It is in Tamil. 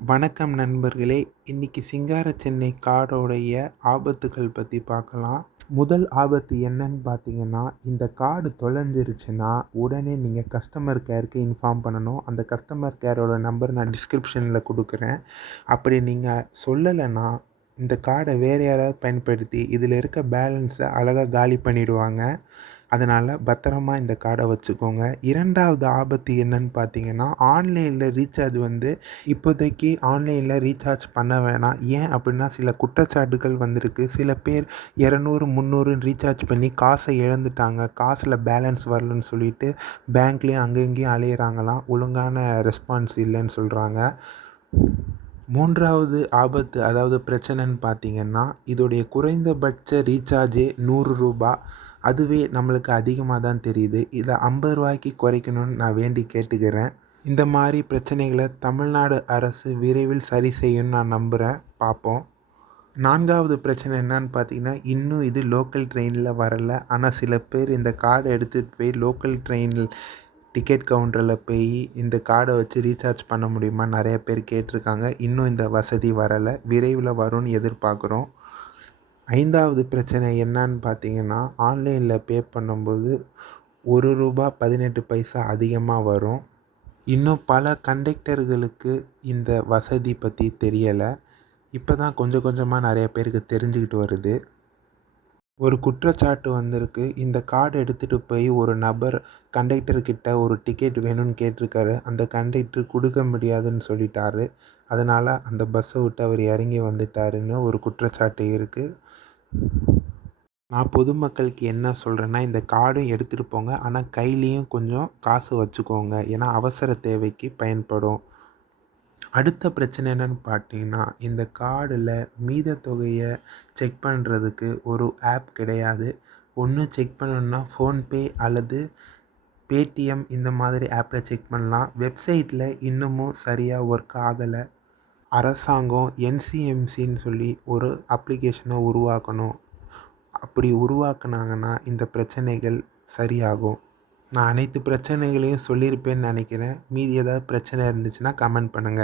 வணக்கம் நண்பர்களே! இன்னைக்கு சிங்கார சென்னை கார்டோடைய ஆபத்துகள் பத்தி பார்க்கலாம். முதல் ஆபத்து என்னன்னு பார்த்தீங்கன்னா, இந்த கார்டு தொலைஞ்சிருச்சுன்னா, உடனே நீங்க கஸ்டமர் கேருக்கு இன்ஃபார்ம் பண்ணணும். அந்த கஸ்டமர் கேரோட நம்பர் நான் டிஸ்கிரிப்ஷன்ல குடுக்குறேன். அப்படி நீங்க சொல்லலைன்னா, இந்த கார்ட வேற யாராவது பயன்படுத்தி, இதில இருக்க பேலன்ஸ அழகா காலி பண்ணிடுவாங்க. அதனால பத்திரமா இந்த கார்ட வச்சுக்கோங்க. 2வது ஆபத்து என்னன்னு பார்த்தீங்கன்னா, ஆன்லைன்ல ரீசார்ஜ் இப்போதைக்கு ஆன்லைன்ல ரீசார்ஜ் பண்ண வேணாம். ஏன் அப்படின்னா, சில குற்றச்சாட்டுகள் வந்திருக்கு. சில பேர் 200, 300ன்னு ரீசார்ஜ் பண்ணி காச இழந்துட்டாங்க. காசுல பேலன்ஸ் வரலன்னு சொல்லிட்டு பேங்க்லயும் அங்க இங்கேயும் அலையிறாங்களாம். ஒழுங்கான ரெஸ்பான்ஸ் இல்லன்னு சொல்றாங்க. 3வது ஆபத்து அதாவது பிரச்சனைன்னு பார்த்தீங்கன்னா, இதோடைய குறைந்தபட்ச ரீசார்ஜே ரூ. 100. அதுவே நம்மளுக்கு அதிகமா தான் தெரியுது. இத ரூ. 50க்கு குறைக்கணும்னு நான் வேண்டி கேட்டுக்கிறேன். இந்த மாரி பிரச்சனைகள தமிழ்நாடு அரசு விரைவில் சரி செய்யும்னு நான் நம்புறேன். பார்ப்போம். 4வது பிரச்சனை என்னன்னு பார்த்தீங்கன்னா, இன்னும் இது லோக்கல் ட்ரெயின்ல வரல. ஆனா சில பேர் இந்த கார்ட எடுத்துட்டு போய் லோக்கல் ட்ரெயின்ல டிக்கெட் கவுண்டர்ல போய் இந்த கார்ட வச்சு ரீசார்ஜ் பண்ண முடியுமான்னு நெறைய பேர் கேட்டிருக்காங்க. இன்னும் இந்த வசதி வரல. விரைவில வரும்னு எதிர்பார்க்குறோம். 5வது பிரச்சனை என்னன்னு பார்த்தீங்கன்னா, ஆன்லைன்ல பே பண்ணும்போது ரூ. 1.18 அதிகமா வரும். இன்னும் பல கண்டக்டர்களுக்கு இந்த வசதி பத்தி தெரியல. இப்ப தான் கொஞ்சம் கொஞ்சமா நெறைய பேருக்கு தெரிஞ்சுக்கிட்டு வருது. ஒரு குற்றச்சாட்டு வந்திருக்கு. இந்த கார்டு எடுத்துட்டு போய் ஒரு நபர் கண்டக்டர் கிட்ட ஒரு டிக்கெட் வேணும்னு கேட்டிருக்காரு. அந்த கண்டக்டர் குடுக்க முடியாதுன்னு சொல்லிட்டாரு. அதனால அந்த பஸ்ஸ விட்டு அவர் இறங்கி வந்துட்டாருன்னு ஒரு குற்றச்சாட்டு இருக்கு. நான் பொதுமக்களுக்கு என்ன சொல்றேன்னா, இந்த கார்டும் எடுத்துட்டு போங்க. ஆனா கையிலயும் கொஞ்சம் காசு வச்சுக்கோங்க. ஏன்னா அவசர தேவைக்கு பயன்படும். அடுத்த பிரச்சனை என்னன்னு பார்த்தீங்கன்னா, இந்த கார்டுல மீத தொகைய செக் பண்ணுறதுக்கு ஒரு ஆப் கிடையாது. ஒண்ணு செக் பண்ணணும்னா ஃபோன்பே அல்லது பேடிஎம் இந்த மாதிரி ஆப்ல செக் பண்ணலாம். வெப்சைட்ல இன்னமும் சரியா ஒர்க் ஆகல. அரசாங்கம் என்சிஎம்சின்னு சொல்லி ஒரு அப்ளிகேஷன உருவாக்கணும். அப்படி உருவாக்குனாங்கன்னா இந்த பிரச்சனைகள் சரியாகும். நான் அனைத்து பிரச்சனைகளையும் சொல்லியிருப்பேன்னு நினைக்கிறேன். மீதி ஏதாவது பிரச்சனை இருந்துச்சுன்னா கமெண்ட் பண்ணுங்க.